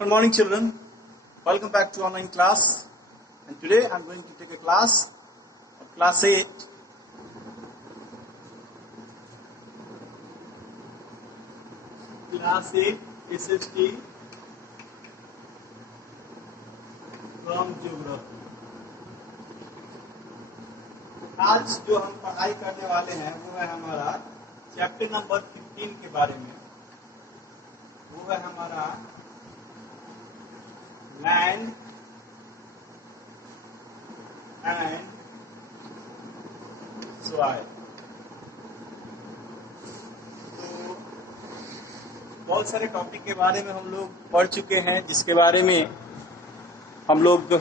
Good morning, children. Welcome back to online class. And today I'm going to take a class of class 8. Class 8 SST from Geography. आज जो हम पढ़ाई करने वाले हैं वो है हमारा चैप्टर नंबर 15 के बारे में. वो है हमारा लैंड एंड सॉइल. तो बहुत सारे टॉपिक के बारे में हम लोग पढ़ चुके हैं, जिसके बारे में हम लोग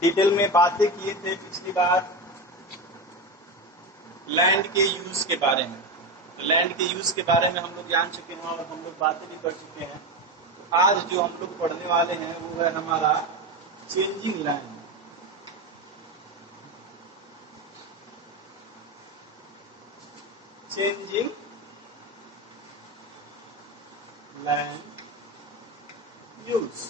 डिटेल में बातें किए थे पिछली बार. लैंड के यूज के बारे में, तो लैंड के यूज के बारे में हम लोग जान चुके हैं और हम लोग बातें भी कर चुके हैं. तो आज जो हम लोग पढ़ने वाले हैं वो है हमारा changing land. Changing land use.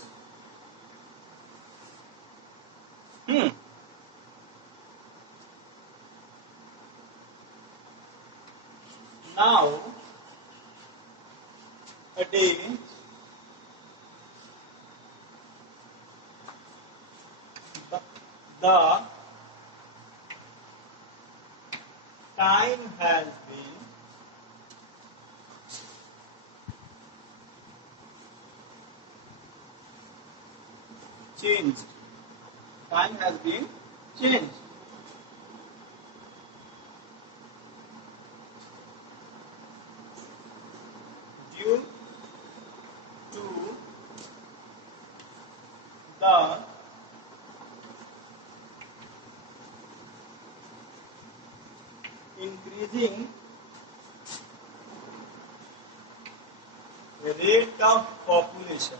Now, a day the time has been changed. Time has been changed. Due to the increasing rate of population,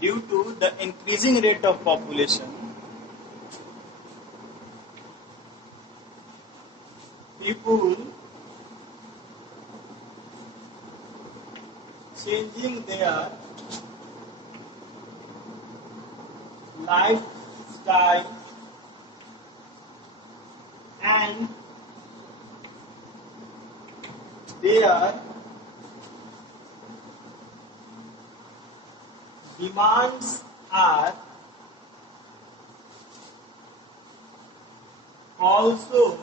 due to the increasing rate of population, people changing their lifestyle and their demands are also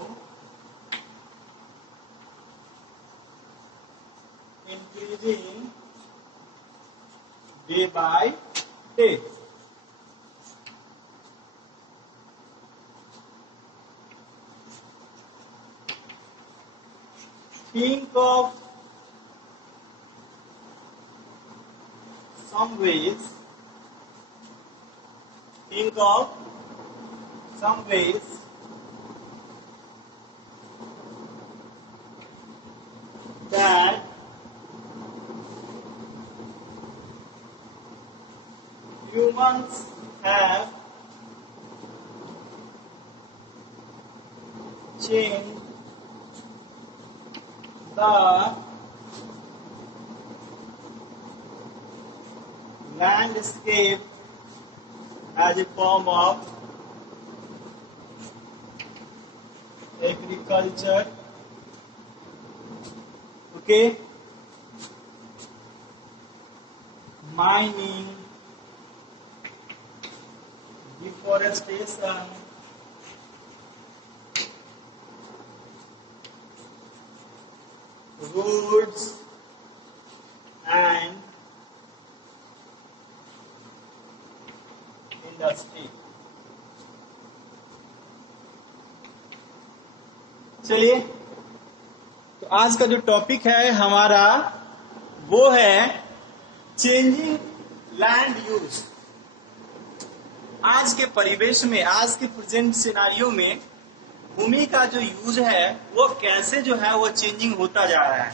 increasing day by day. Think of some ways that humans have changed the landscape as a form of agriculture, okay, mining, deforestation, roads and industry. चलिए, तो आज का जो topic है हमारा वो है changing land use. आज के परिवेश में, आज के प्रेजेंट सिनारियो में भूमि का जो यूज है वो कैसे जो है वो चेंजिंग होता जा रहा है.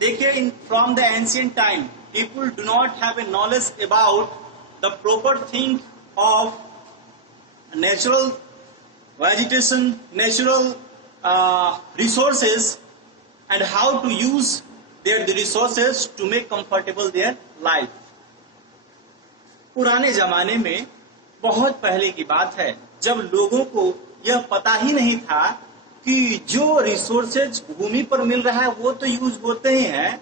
देखिए, in from the ancient time people do not have a knowledge about the proper thing of natural vegetation, natural resources, and how to use their resources to make comfortable their life. पुराने जमाने में बहुत पहले की बात है, जब लोगों को यह पता ही नहीं था कि जो रिसोर्सेज भूमि पर मिल रहा है वो तो यूज होते ही हैं,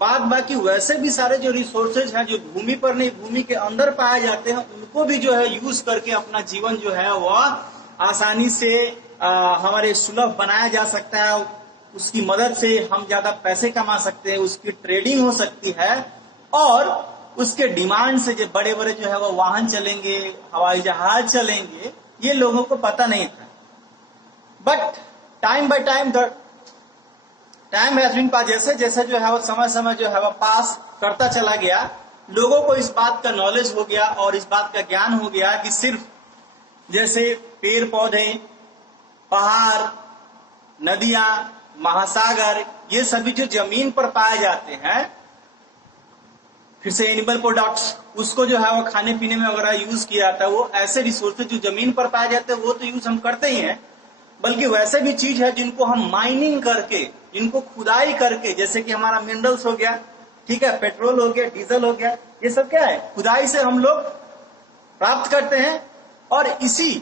बाद बाकी वैसे भी सारे जो रिसोर्सेज हैं जो भूमि पर नहीं भूमि के अंदर पाए जाते हैं उनको भी जो है यूज करके अपना जीवन जो है वह आसानी से हमारे सुलभ बनाया जा सकता है। उसकी मदद से हम ज्यादा पैसे कमा सकते हैं, उसकी ट्रेडिंग हो सकती है और उसके डिमांड से जो बड़े बड़े जो है वो वाहन चलेंगे, हवाई जहाज चलेंगे, ये लोगों को पता नहीं था। But time by time has been pass, जैसे जैसे जो है वो समय समय जो है वो पास करता चला गया, लोगों को इस बात का नॉलेज हो गया और इस बात का ज्ञान हो गया कि सिर्फ जैसे पेड़ पौधे, पहाड़, नदियां, महासागर, ये सभी जो जमीन पर पाए जाते हैं, फिर से एनिमल प्रोडक्ट्स, उसको जो है वो खाने पीने में वगैरह यूज किया जाता है, वो ऐसे रिसोर्सेज जो जमीन पर पाए जाते हैं वो तो यूज हम करते ही हैं, बल्कि वैसे भी चीज है जिनको हम माइनिंग करके, इनको खुदाई करके, जैसे कि हमारा मिनरल्स हो गया, ठीक है, पेट्रोल हो गया, डीजल हो गया, ये सब क्या है, खुदाई से हम लोग प्राप्त करते हैं। और इसी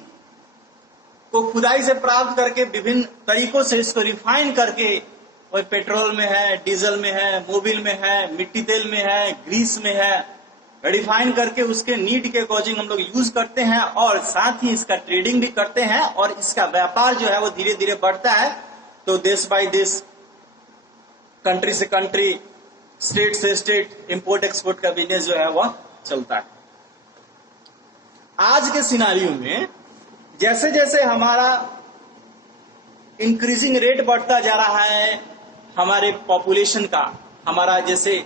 को खुदाई से प्राप्त करके विभिन्न तरीकों से इसको रिफाइन करके, और पेट्रोल में है, डीजल में है, मोबिल में है, मिट्टी तेल में है, ग्रीस में है, रिफाइन करके उसके नीड के अकॉर्डिंग हम लोग यूज करते हैं और साथ ही इसका ट्रेडिंग भी करते हैं और इसका व्यापार जो है वो धीरे धीरे बढ़ता है। तो देश बाय देश, कंट्री से कंट्री, स्टेट से स्टेट, इंपोर्ट एक्सपोर्ट का बिजनेस जो है वह चलता है। आज के सिनारियो में जैसे जैसे हमारा इंक्रीजिंग रेट बढ़ता जा रहा है, हमारे पॉपुलेशन का, हमारा जैसे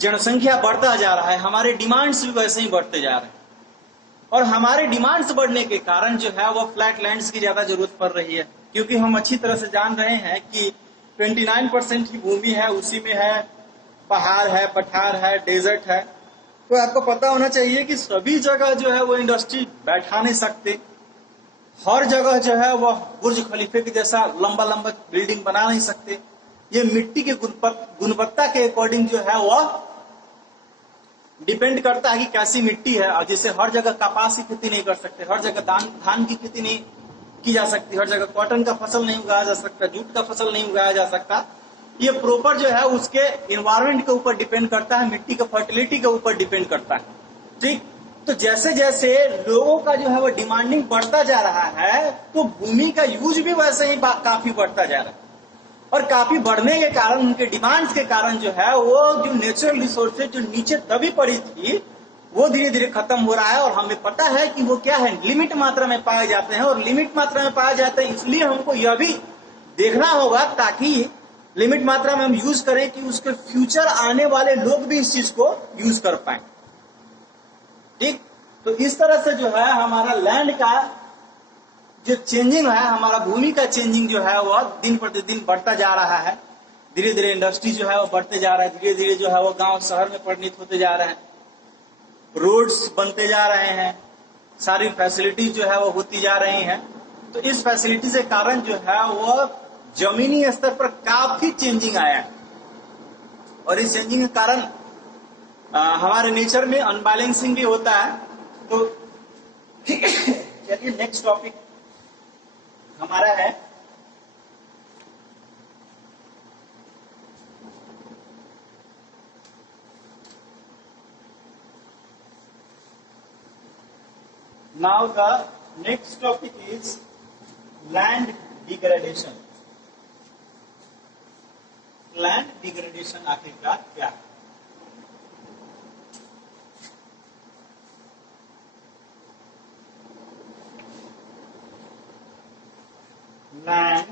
जनसंख्या बढ़ता जा रहा है, हमारे डिमांड्स भी वैसे ही बढ़ते जा रहे हैं और हमारे डिमांड्स बढ़ने के कारण जो है वो फ्लैट लैंड्स की ज्यादा जरूरत पड़ रही है, क्योंकि हम अच्छी तरह से जान रहे हैं कि 29% की भूमि है, उसी में है पहाड़ है, पठार है, डेजर्ट है। तो आपको पता होना चाहिए कि सभी जगह जो है वो इंडस्ट्री बैठा नहीं सकते, हर जगह जो है वह बुर्ज खलीफे के जैसा लंबा लंबा बिल्डिंग बना नहीं सकते। ये मिट्टी के गुणवत्ता के अकॉर्डिंग जो है वह डिपेंड करता है कि कैसी मिट्टी है। और जैसे हर जगह कपास की खेती नहीं कर सकते, हर जगह धान की खेती नहीं की जा सकती, हर जगह कॉटन का फसल नहीं उगाया जा सकता, जूट का फसल नहीं उगाया जा सकता। ये प्रॉपर जो है उसके एनवायरमेंट के ऊपर डिपेंड करता है, मिट्टी के फर्टिलिटी के ऊपर डिपेंड करता है। ठीक, तो जैसे जैसे लोगों का जो है वो डिमांडिंग बढ़ता जा रहा है तो भूमि का यूज भी वैसे ही काफी बढ़ता जा रहा है और काफी बढ़ने के कारण, उनके डिमांड्स के कारण जो है वो जो नेचुरल रिसोर्सेज जो नीचे दबी पड़ी थी वो धीरे धीरे खत्म हो रहा है। और हमें पता है कि वो क्या है, लिमिट मात्रा में पाए जाते हैं और लिमिट मात्रा में पाए जाते हैं, इसलिए हमको यह भी देखना होगा ताकि लिमिट मात्रा में हम यूज करें कि उसके फ्यूचर आने वाले लोग भी इस चीज को यूज कर पाए। ठीक, तो इस तरह से जो है हमारा लैंड का जो चेंजिंग है, हमारा भूमि का चेंजिंग जो है वह दिन प्रतिदिन बढ़ता जा रहा है। धीरे धीरे इंडस्ट्री जो है वो बढ़ते जा रहा है, धीरे धीरे जो है वो गांव शहर में परिणित होते जा रहे हैं, रोड्स बनते जा रहे हैं, सारी फैसिलिटीज जो है वो होती जा रही हैं। तो इस फैसिलिटी के कारण जो है वो जमीनी स्तर पर काफी चेंजिंग आया है और इस चेंजिंग के कारण हमारे नेचर में अनबैलेंसिंग भी होता है। तो चलिए नेक्स्ट टॉपिक हमारा है now the next topic is land degradation. Land degradation आखिरकार क्या है? Land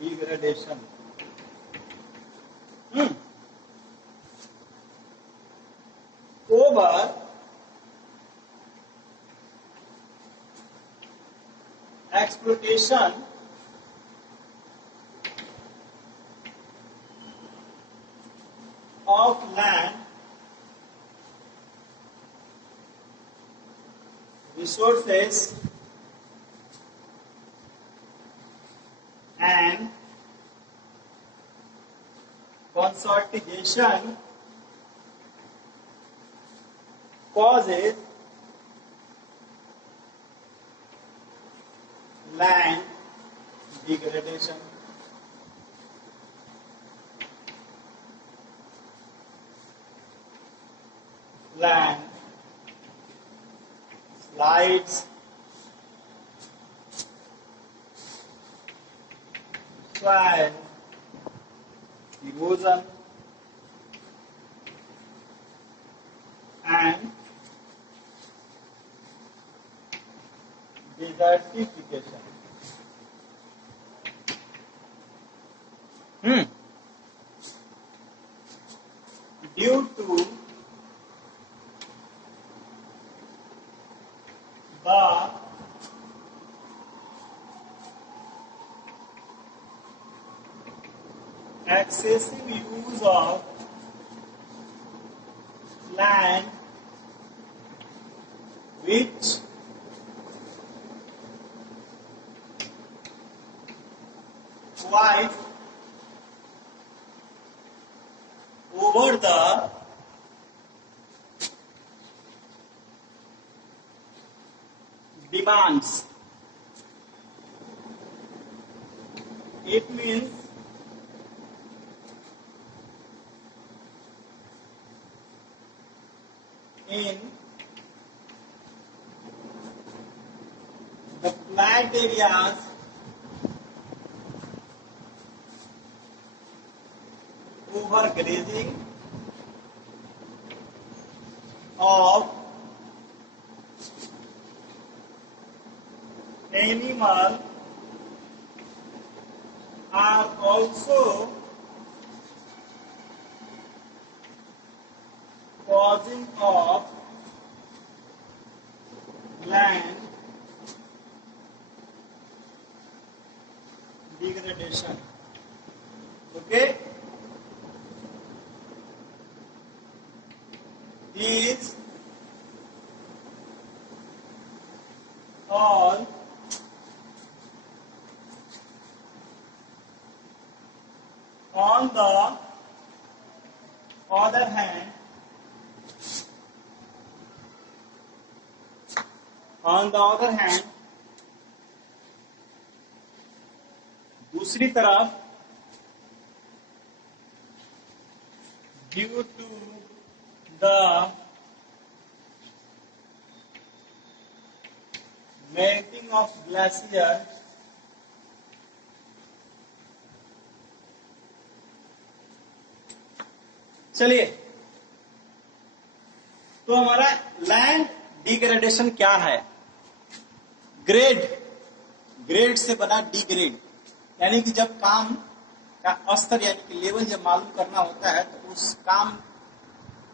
degradation over exploitation of land resources desertization causes land degradation. Land slides, soil erosion, and desertification. Due to the excessive use of land which quite over the demands. It means in the flat areas overgrazing of animal are also causing of land degradation. Okay? These all on the other hand, दूसरी तरफ due to the melting of glacier, चलिए तो हमारा land degradation क्या है? Grade से बना degrade, यानी कि जब काम का स्तर यानी कि लेवल जब मालूम करना होता है तो उस काम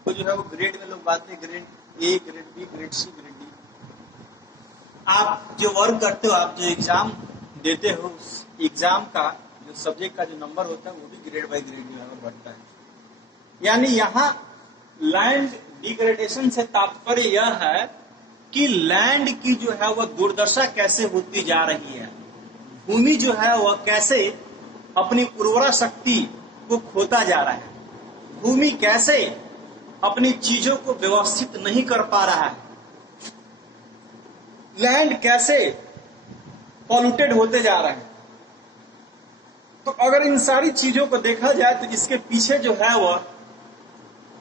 को जो है वो ग्रेड में लोग बांटते हैं, grade A, grade B, grade C, grade D. आप जो वर्क करते हो, आप जो एग्जाम देते हो, उस एग्जाम का जो सब्जेक्ट का जो नंबर होता है वो भी ग्रेड बाय ग्रेड जो है वो बढ़ता है। यानी यहाँ लैंड डिग्रेडेशन से तात्पर्य यह है कि लैंड की जो है वह दुर्दशा कैसे होती जा रही है, भूमि जो है वह कैसे अपनी उर्वरा शक्ति को खोता जा रहा है, भूमि कैसे अपनी चीजों को व्यवस्थित नहीं कर पा रहा है, लैंड कैसे पॉल्यूटेड होते जा रहा है। तो अगर इन सारी चीजों को देखा जाए तो इसके पीछे जो है वह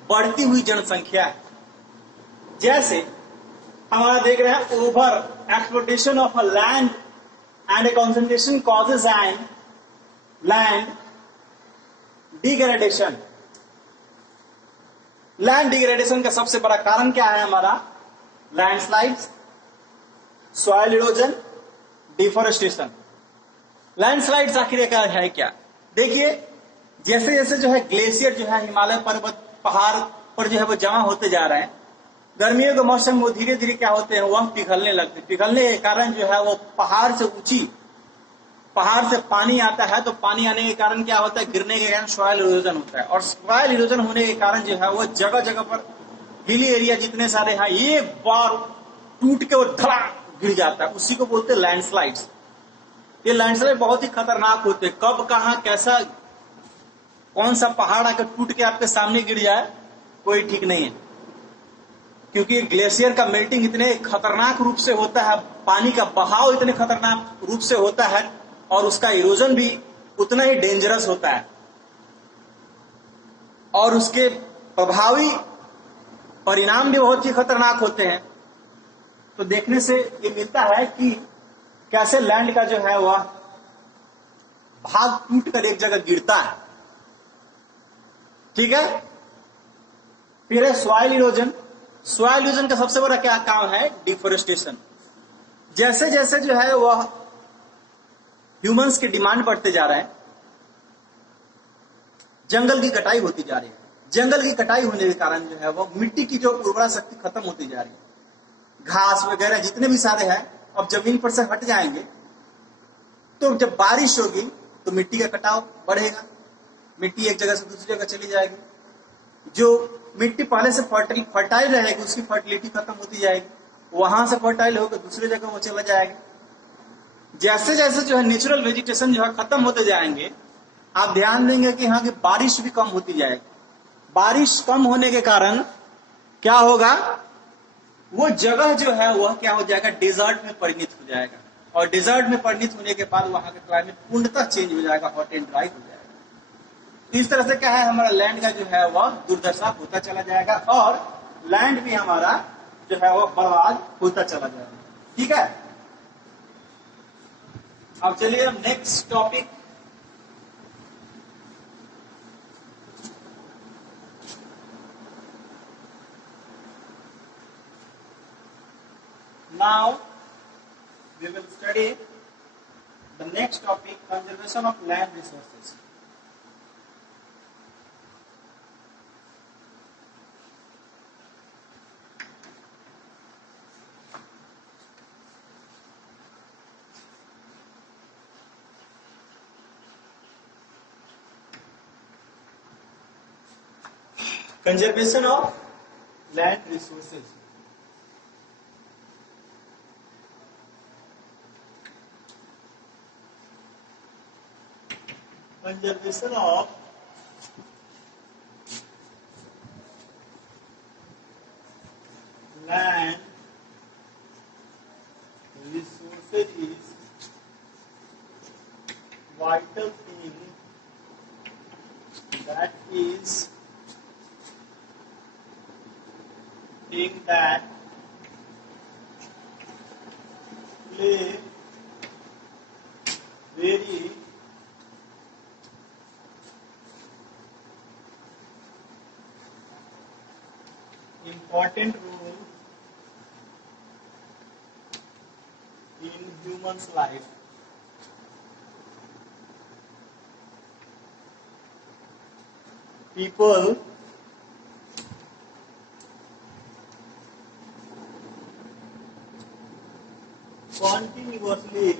बढ़ती हुई जनसंख्या है। जैसे हमारा देख रहे हैं over exploitation of a land and A concentration causes and land degradation. Land degradation का सबसे बड़ा कारण क्या है? हमारा landslides, soil erosion, deforestation. Landslides आखिर क्या है? क्या देखिए, जैसे जैसे जो है ग्लेशियर जो है हिमालय पर्वत पहाड़ पर जो है वो जमा होते जा रहे हैं, गर्मियों के मौसम में वो धीरे धीरे क्या होते हैं, वह पिघलने लगते हैं। पिघलने के कारण जो है वो पहाड़ से ऊंची, पहाड़ से पानी आता है, तो पानी आने के कारण क्या होता है, गिरने के कारण सॉइल इरोजन होता है, और सॉइल इरोजन होने के कारण जो है वो जगह जगह पर हिली एरिया जितने सारे हैं एक बार टूट के वो धड़ाक गिर जाता है, उसी को बोलते हैं लैंडस्लाइड्स। ये लैंडस्लाइड बहुत ही खतरनाक होते हैं, कब कहाँ कैसा कौन सा पहाड़ आकर टूट के आपके सामने गिर जाए कोई ठीक नहीं है, क्योंकि ग्लेशियर का मेल्टिंग इतने खतरनाक रूप से होता है, पानी का बहाव इतने खतरनाक रूप से होता है और उसका इरोजन भी उतना ही डेंजरस होता है और उसके प्रभावी परिणाम भी बहुत ही खतरनाक होते हैं। तो देखने से ये मिलता है कि कैसे लैंड का जो है वह भाग टूट कर एक जगह गिरता है। ठीक है, फिर है सॉइल इरोजन। सॉइल इरोजन का सबसे बड़ा क्या काम है? डिफोरेस्टेशन। जैसे जैसे जो है वह ह्यूमंस की डिमांड बढ़ते जा रहे हैं, जंगल की कटाई होती जा रही है। जंगल की कटाई होने के कारण जो है वह मिट्टी की जो उर्वरा शक्ति खत्म होती जा रही है। घास वगैरह जितने भी सारे हैं अब जमीन पर से हट जाएंगे, तो जब बारिश होगी तो मिट्टी का कटाव बढ़ेगा, मिट्टी एक जगह से दूसरी जगह चली जाएगी। जो मिट्टी पहले से फर्टाइल रहेगी उसकी फर्टिलिटी खत्म होती जाएगी, वहां से फर्टाइल होकर दूसरी जगह वो चला जाएगा। जैसे जैसे जो है नेचुरल वेजिटेशन जो है खत्म होते जाएंगे, आप ध्यान देंगे कि हाँ कि बारिश भी कम होती जाएगी। बारिश कम होने के कारण क्या होगा? वो जगह जो है वह क्या हो जाएगा? डेजर्ट में परिणित हो जाएगा, और डेजर्ट में परिणित होने के बाद वहां का क्लाइमेट पूर्णतः चेंज हो जाएगा, हॉट एंड ड्राई हो जाएगा। इस तरह से क्या है, हमारा लैंड का जो है वह दुर्दशा होता चला जाएगा और लैंड भी हमारा जो है वह बर्बाद होता चला जाएगा। ठीक है, अब चलिए हम next topic now we will study the next topic, conservation of land resources. Conservation of land resources. Conservation of land resources is vital thing that play very important role in human's life. People continuously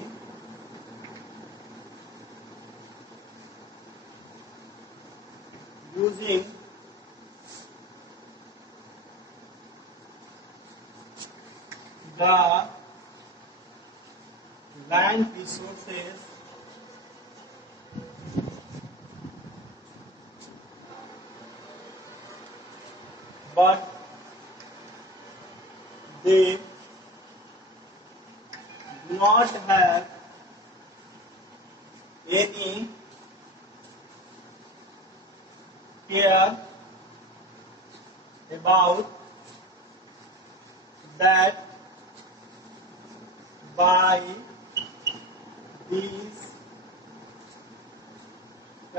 using the land resources but they do not have any care about that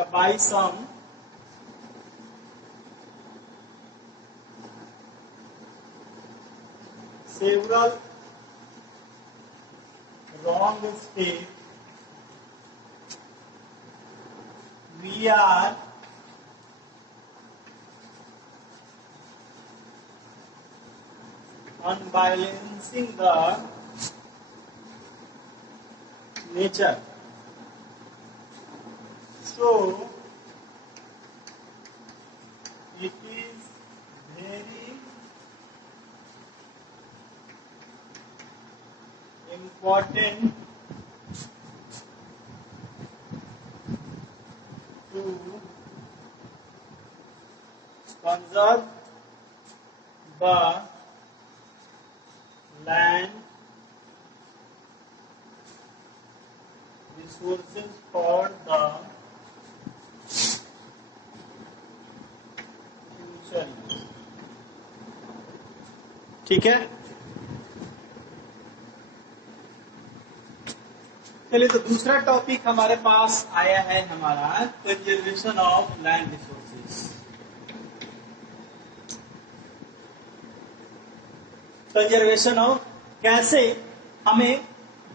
by some several wrong steps we are unbalancing the nature. So it is very important to conserve the land resources for the future use। ठीक है, चलिए तो दूसरा topic हमारे पास आया है हमारा conservation of land resources. Conservation of, कैसे हमें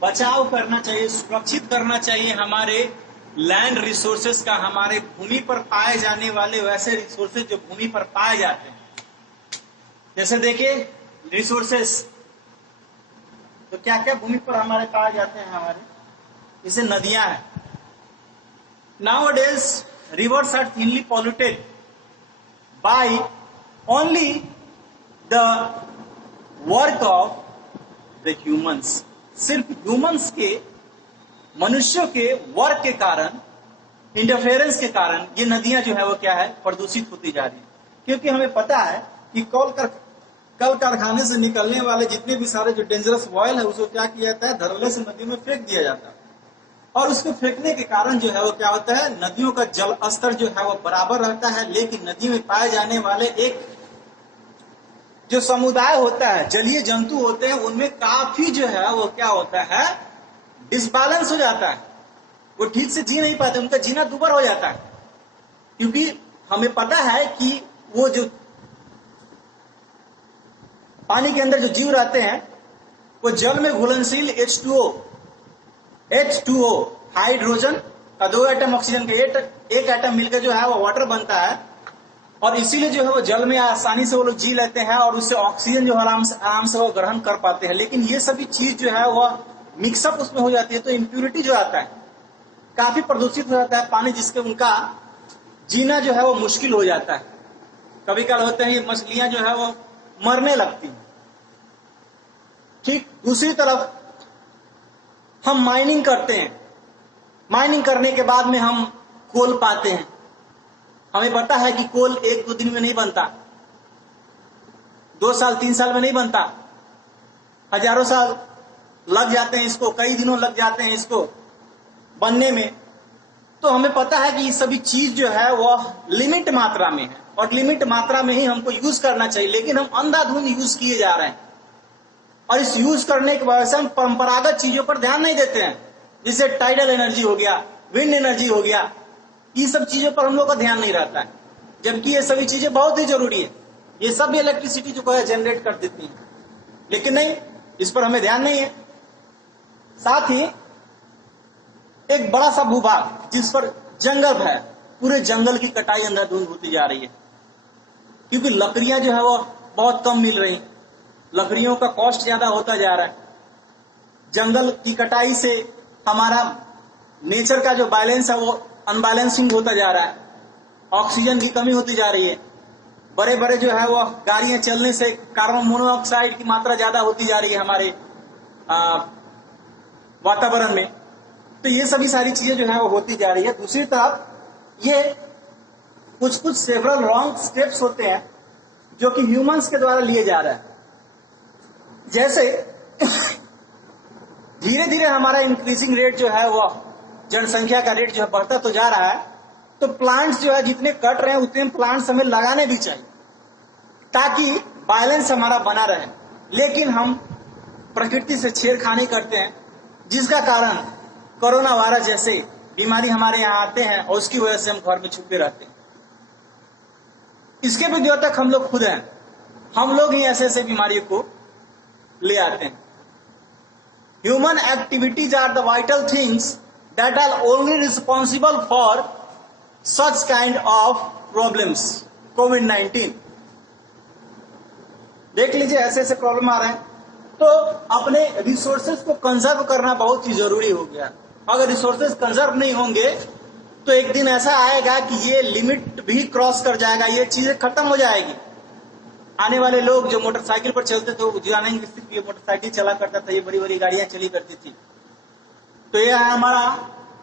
बचाव करना चाहिए, सुरक्षित करना चाहिए हमारे लैंड रिसोर्सेज का, हमारे भूमि पर पाए जाने वाले वैसे रिसोर्सेज जो भूमि पर पाए जाते हैं। जैसे देखिए रिसोर्सेज तो क्या क्या भूमि पर हमारे पाए जाते हैं, हमारे जैसे नदियां हैं। Nowadays rivers are thinly polluted by only the work of the humans। सिर्फ ह्यूमंस के, मनुष्यों के वर्क के कारण, इंटरफेरेंस के कारण ये नदियां जो है वो क्या है, प्रदूषित होती जा रही है। क्योंकि हमें पता है कि कल कारखाने से निकलने वाले जितने भी सारे जो डेंजरस ऑयल है उसको क्या किया जाता है, धड़ल्ले से नदी में फेंक दिया जाता है। और उसको फेंकने के कारण जो है वो क्या होता है, नदियों का जल स्तर जो है वो बराबर रहता है, लेकिन नदी में पाए जाने वाले एक जो समुदाय होता है, जलीय जंतु होते हैं, उनमें काफी जो है वो क्या होता है, डिसबैलेंस हो जाता है। वो ठीक से जी नहीं पाते, उनका जीना दुभर हो जाता है। क्योंकि हमें पता है कि वो जो पानी के अंदर जो जीव रहते हैं वो जल में घुलनशील H2O हाइड्रोजन का 2 एटम, ऑक्सीजन के एक एटम मिलकर जो है वो वाटर बनता है। और इसीलिए जो है वो जल में आसानी से वो लोग जी लेते हैं और उससे ऑक्सीजन जो आराम से वो ग्रहण कर पाते हैं। लेकिन ये सभी चीज जो है वो मिक्सअप उसमें हो जाती है, तो इम्प्यूरिटी जो आता है, काफी प्रदूषित हो जाता है पानी, जिसके उनका जीना जो है वो मुश्किल हो जाता है। कभी कभी होते हैं मछलियां जो है वो मरने लगती हैं। ठीक दूसरी तरफ हम माइनिंग करते हैं, माइनिंग करने के बाद में हम कोल पाते हैं। हमें पता है कि कोल 1-2 दिन में नहीं बनता, 2 साल 3 साल में नहीं बनता, हजारों साल लग जाते हैं इसको, कई दिनों लग जाते हैं इसको बनने में। तो हमें पता है कि ये सभी चीज जो है वह लिमिट मात्रा में है और लिमिट मात्रा में ही हमको यूज करना चाहिए, लेकिन हम अंधाधुंध यूज किए जा रहे हैं। और इस यूज करने की वजह से हम परंपरागत चीजों पर ध्यान नहीं देते हैं, जैसे टाइडल एनर्जी हो गया, विंड एनर्जी हो गया, ये सब चीजों पर हम लोग का ध्यान नहीं रहता है, जबकि ये सभी चीजें बहुत ही जरूरी है। ये सब भी इलेक्ट्रिसिटी जो है जनरेट कर देती है, लेकिन नहीं, इस पर हमें ध्यान नहीं है। साथ ही एक बड़ा सा भूभाग जिस पर जंगल है, पूरे जंगल की कटाई अंधाधुंध होती जा रही है, क्योंकि लकड़ियां जो है वो बहुत कम मिल रही, लकड़ियों का कॉस्ट ज्यादा होता जा रहा है। जंगल की कटाई से हमारा नेचर का जो बैलेंस है वो अनबैलेंसिंग होता जा रहा है, ऑक्सीजन की कमी होती जा रही है। बड़े बड़े जो है वो गाड़ियां चलने से कार्बन मोनोऑक्साइड की मात्रा ज्यादा होती जा रही है हमारे वातावरण में। तो ये सभी सारी चीजें जो है वो होती जा रही है। दूसरी तरफ ये कुछ सेवरल रॉन्ग स्टेप्स होते हैं जो कि ह्यूमंस के द्वारा लिए जा रहे हैं। जैसे धीरे धीरे हमारा इंक्रीजिंग रेट जो है वो जनसंख्या का रेट जो है बढ़ता तो जा रहा है, तो प्लांट्स जो है जितने कट रहे हैं उतने प्लांट्स हमें लगाने भी चाहिए ताकि बैलेंस हमारा बना रहे। लेकिन हम प्रकृति से छेड़खानी करते हैं, जिसका कारण कोरोना वायरस जैसे बीमारी हमारे यहाँ आते हैं और उसकी वजह से हम घर में छुपे रहते हैं। इसके भी द्योतक हम लोग खुद हैं, हम लोग ही ऐसे ऐसे बीमारियों को ले आते हैं। Human activities are the vital things that are only responsible for such kind of problems. कोविड-19 देख लीजिए, ऐसे ऐसे प्रॉब्लम आ रहे हैं, तो अपने रिसोर्सेज को कंजर्व करना बहुत ही जरूरी हो गया। अगर रिसोर्सेज कंजर्व नहीं होंगे तो एक दिन ऐसा आएगा कि ये लिमिट भी क्रॉस कर जाएगा, ये चीजें खत्म हो जाएगी। आने वाले लोग जो मोटरसाइकिल पर चलते थे वो जानेंगे सिर्फ ये मोटरसाइकिल चला करता था, ये बड़ी बड़ी गाड़ियां चली करती थी। तो ये है हमारा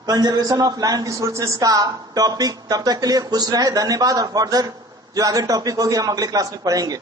कंजर्वेशन ऑफ लैंड रिसोर्सेज का टॉपिक। तब तक के लिए खुश रहे, धन्यवाद। और फर्दर जो आगे टॉपिक होगी हम अगले क्लास में पढ़ेंगे।